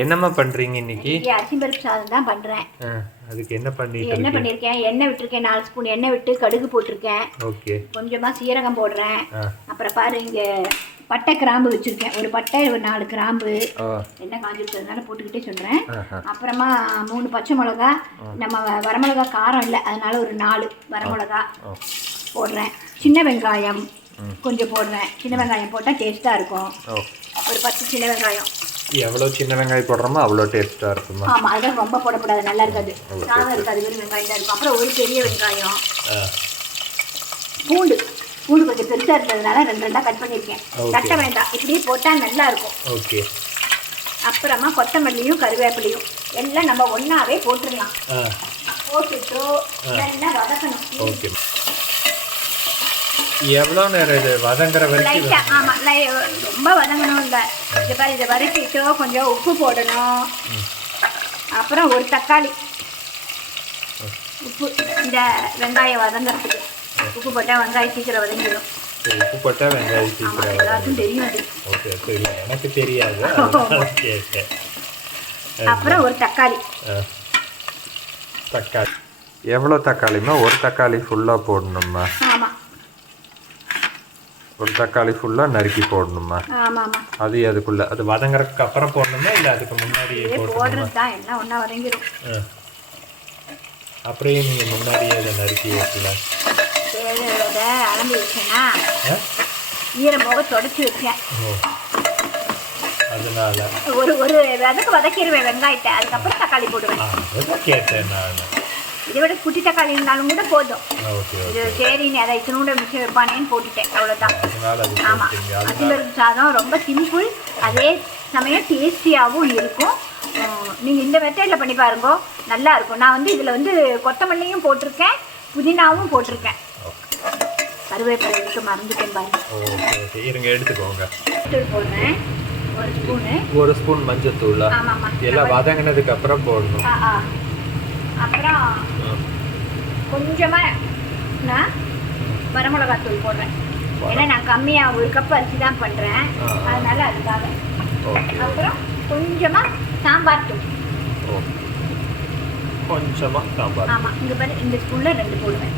என்னம்மா பண்றீங்க இன்னைக்கு? இங்கே அரிசி பருப்பு சாதம் தான் பண்ணுறேன் ஆ, அதுக்கு என்ன பண்ணிட்டு என்ன இருக்கீங்க? பண்ணியிருக்கேன் எண்ணெய் விட்டுருக்கேன் நாலு ஸ்பூன் எண்ணெய் விட்டு கடுகு போட்டிருக்கேன். ஓகே. கொஞ்சமாக சீரகம் போடுறேன். அப்புறம் பாரு இங்கே பட்டை கிராம்பு வச்சுருக்கேன். ஒரு பட்டை ஒரு நாலு கிராம்பு. எண்ணெய் காஞ்சிருக்கிறதுனால போட்டுக்கிட்டே சொல்கிறேன் ஆஹா. அப்புறமா மூணு பச்சை மிளகா. நம்ம வரமிளகா காரம் இல்லை அதனால ஒரு நாலு வரமிளகா போடுறேன். சின்ன வெங்காயம் கொஞ்சம் போடுறேன். சின்ன வெங்காயம் போட்டால் டேஸ்ட்டாக இருக்கும். ஒரு பத்து சின்ன வெங்காயம். எவ்வளோ சின்ன வெங்காயம் போடுறோமோ அவ்வளோ டேஸ்ட்டாக இருக்குமா? ஆமாம் அதெல்லாம் ரொம்ப போடக்கூடாது. நல்லா இருக்காது. சாதம் இருக்காது வெறும் வெங்காயம் தான் இருக்கும். அப்புறம் ஒரு பெரிய வெங்காயம். பூண்டு. பூண்டு கொஞ்சம் பெருசாக இருந்ததுனால ரெண்டு ரெண்டாக கட் பண்ணியிருக்கேன். தட்ட வேண்டாம். இப்படியே போட்டால் நல்லா இருக்கும். ஓகே. அப்புறமா கொத்தமல்லியும் கருவேப்பிலையும் எல்லாம் நம்ம ஒன்றாவே போட்டுடலாம். போட்டுட்டு நல்லா வதக்கணும். ஓகே. எவ்வளோ நேரம் இது வதங்குற வரைக்கும் லைட்டாக ஆமாம் லை ரொம்ப வதங்கணும் இல்லை. இது பாரு இதை வதக்கிட்டோ கொஞ்சம் உப்பு போடணும். அப்புறம் ஒரு தக்காளி. உப்பு இந்த வெங்காயம் வதங்குறதுக்கு. உப்பு போட்டால் வெங்காயம் சீக்கிரம் வதங்கிடும். உப்பு போட்டால் வெங்காயம் சீக்கிரம் எல்லாருக்கும் தெரியும் ஓகே சரி எனக்கு தெரியாது. அப்புறம் ஒரு தக்காளி. தக்காளி. எவ்வளோ தக்காளிமா ஒரு தக்காளி ஃபுல்லாக போடணுமா ஆமாம் ஒரு தக்காளி ஃபுல்லாக நறுக்கி போடணுமா? அது அதுக்குள்ள அது வதங்குறதுக்கு அப்புறம் போடணுமா இல்லை அதுக்கு முன்னாடியே போடுறது தான் எல்லாம் ஒன்றா வதங்கிடும் ஆ. அப்படியே நீங்கள் முன்னாடியே அதை நறுக்கி வைக்கலாம் தேவையோட அலம்பி வச்சேன்னா ஆ? ஈரம் போக தொடச்சி வச்சேன். அதனால. ஒரு ஒரு வதக்கு வதக்கிடுவேன் வெங்காயத்தை? அதுக்கப்புறம் தக்காளி போடுவேன். கேட்டேன் நான். இதை விட குட்டி தக்காளி இருந்தாலும் கூட போதும். இது ஓகே சரி நீ அதை இத்தினூட மிச்சம் வைப்பானேன்னு போட்டுட்டேன். அவ்வளோதான் ஆமாம் அத்திப்பருப்பு சாதம் ரொம்ப சிம்பிள் அதே சமயம் டேஸ்டியாகவும் இருக்கும். நீங்கள் இந்த மெத்தடில் பண்ணி பாருங்க. நல்லா இருக்கும். நான் வந்து இதில் வந்து கொத்தமல்லியும் போட்டிருக்கேன் புதினாவும் போட்டிருக்கேன். கருவேப்பிலை எடுத்து மறந்துட்டேன் பாருங்க. Okay okay. இருங்க எடுத்துக்கோங்க. தூள் போடுறேன். ஒரு ஸ்பூனு. ஒரு ஸ்பூன் மஞ்சத்தூளா? ஆமாம்மா. எல்லாம் வதங்கினதுக்கு அப்புறம் போடணும். கொஞ்சமாக நான் வரமிளகாத்தூள் போடுறேன். ஏன்னா நான் கம்மியாக ஒரு கப் அரிசி தான் பண்ணுறேன். அதனால அதுக்காக. அப்புறம் கொஞ்சமாக சாம்பார் தூள். ஓ கொஞ்சமா சாம்பார் ஆமாம் இங்கே பாரு இந்த ஸ்பூனில் ரெண்டு போடுவேன்.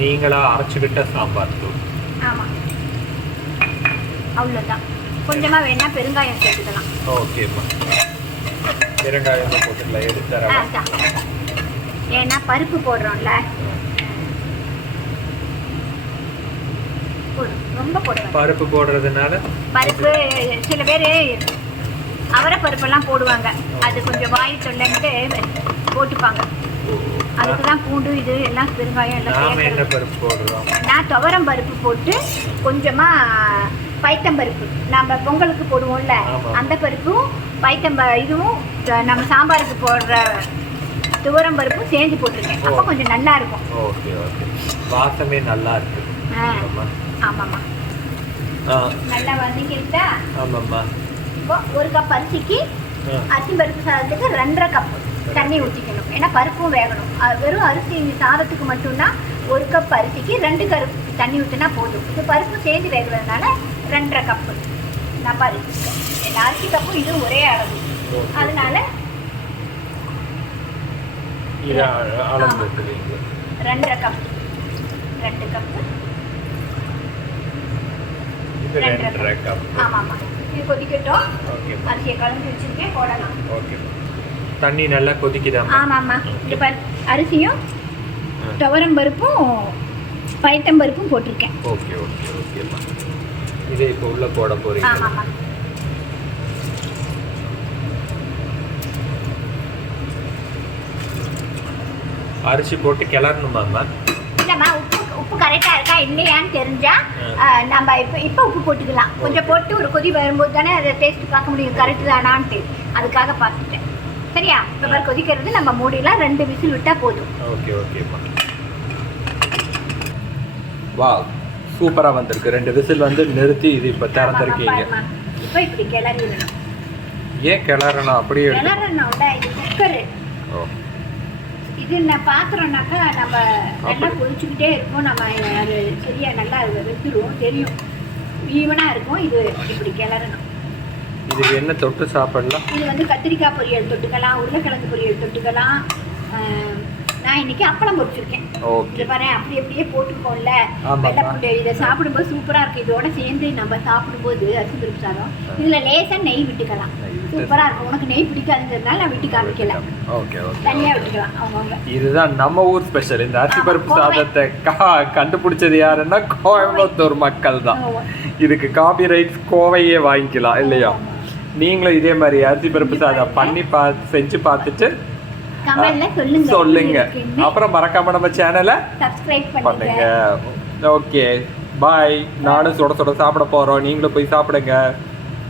நீங்களா அரைச்சுக்கிட்ட சாம்பார் தூள். ஆமாம் அவ்வளோதான் கொஞ்சமாக வேணால் பெருங்காயம் சேர்த்துக்கலாம். ஓகேம்மா. பெருங்காயம் போட்டுக்கலாம் அதான். ஏன்னா பருப்பு போடுறோம்ல. போடுவேன். பருப்பு போடுறதுனால? பருப்பு சில பேர் அவரை பருப்பெல்லாம் போடுவாங்க. அது கொஞ்சம் வாய் தொல்லைன்ட்டு போட்டுப்பாங்க. அதுக்கு தான் பூண்டு இது எல்லாம் பெருங்காயம் எல்லாம் என்ன பருப்பு போடுறோம்? நான் துவரம் பருப்பு போட்டு கொஞ்சமாக பைத்தம் பருப்பு. நம்ம பொங்கலுக்கு போடுவோம்ல. அந்த பருப்பும் பைத்தம் இதுவும் நம்ம சாம்பாருக்கு போடுற துவரம் பருப்பும் சேர்ந்து போட்டிருக்கேன். அப்போ. கொஞ்சம் நல்லா இருக்கும். Okay okay. வாசமே நல்லா இருக்கு. ஆமாம்மா. நல்லா வதங்கிருந்தா ஆமாம்மா. இப்போ ஒரு கப் அரிசிக்கு அரிசி பருப்பு சாதத்துக்கு ரெண்டரை கப் தண்ணி ஊற்றிக்கணும் ஏன்னா பருப்பும் வேகணும். வெறும் அரிசி சாதத்துக்கு மட்டும்னா ஒரு கப் அரிசிக்கு ரெண்டு கருப்பு தண்ணி ஊற்றினா போதும். இது பருப்பு சேர்ந்து வேகிறதுனால ரெண்டரை கப்பு நான் பருப்பு அரிசி கப்பும் இதுவும் ஒரே அளவு. அதனால இதை ரெண்டரை கப் ரெண்டு கப்பு இது ரெண்டரை கப் ஆமாம் ஆமாம். இது கொதிக்கட்டும். ஓகே. அரிசியை கலந்து வச்சுருக்கேன் போடலாம். ஓகே. தண்ணி நல்லா கொதிக்குதாம்மா? ஆமாம்மா. இது பரு அரிசியும். துவரம் பருப்பும் பைத்தம் பருப்பும் போட்டிருக்கேன். ஓகே ஓகே ஓகேம்மா. இதை இப்போ உள்ள போட போறீங்க. ஆமாம்மா. அரிசி போட்டு கிளறணுமாம்மா? இல்லைம்மா உப்பு கரெக்டாக இருக்கா இல்லையான்னு தெரிஞ்சா ஆ. ஆ, நம்ம இப்போ இப்போ உப்பு போட்டுக்கலாம். கொஞ்சம் போட்டு ஒரு கொதி வரும்போது தானே அதை டேஸ்ட் பார்க்க முடியும். கரெக்டு தானான்ட்டு. அதுக்காக பார்த்துட்டேன். சரியா? இப்போ கொதிக்கிறது நம்ம மூடிலாம் ரெண்டு விசில் விட்டால் போதும். ஓகே ஓகேம்மா வா சூப்பராக வந்திருக்கு. ரெண்டு விசில் வந்து நிறுத்தி இது இப்போ திறந்துருக்கீங்க. இப்போ இப்படி கிளறிடணும். ஏன் கிளறணும்? அப்படியே குக்கரு ஓ. இது நான் பாத்திரம்னாக்கா நம்ம நல்லா கொதிச்சுக்கிட்டே இருப்போம். நம்ம அது சரியா நல்லா வெந்துடும் தெரியும். ஈவனாக இருக்கும். இது இப்படி கிளறணும். இதுக்கு என்ன தொட்டு சாப்பிடலாம்? இது வந்து கத்திரிக்காய் பொரியல் தொட்டுக்கலாம் உருளைக்கிழங்கு பொரியல் தொட்டுக்கலாம். நான் இன்னைக்கு அப்பளம் பொரிச்சிருக்கேன் ஓகே பாரு அப்படி அப்படியே போட்டுருக்கோம்ல ஆமாம்மா. வெள்ளைப்பூண்டு இதை சாப்பிடும்போது சூப்பரா இருக்கு. இதோட சேர்ந்து நம்ம சாப்பிடும்போது அரிசி பருப்பு சாதம் இதுல லேசா நெய் விட்டுக்கலாம். சூப்பரா இருக்கும். உனக்கு நெய் பிடிக்காதுங்கிறதுனால நான் விட்டு காமிக்கல. ஓகே ஓகே விட்டுக்கலாம். அவங்கவுங்க. இதுதான் நம்ம ஊர் ஸ்பெஷல் இந்த அரிசி பருப்பு. சாதத்தை கா கண்டுபிடிச்சது யாருன்னா கோயம்புத்தூர் மக்கள் தான். இதுக்கு காப்பி ரைட்ஸ் கோவையே வாங்கிக்கலாம் இல்லையா? நீங்களும் இதே மாதிரி அரிசி பருப்பு சாதம் பண்ணி பார்த்து செஞ்சு பார்த்துட்டு சொல்லுங்க. அப்புறம் மறக்காம நம்ம சேனலை பண்ணுங்க. ஓகே பாய் நானும் சுட சுட சாப்பிட போறோம். நீங்களும் போய் சாப்பிடுங்க.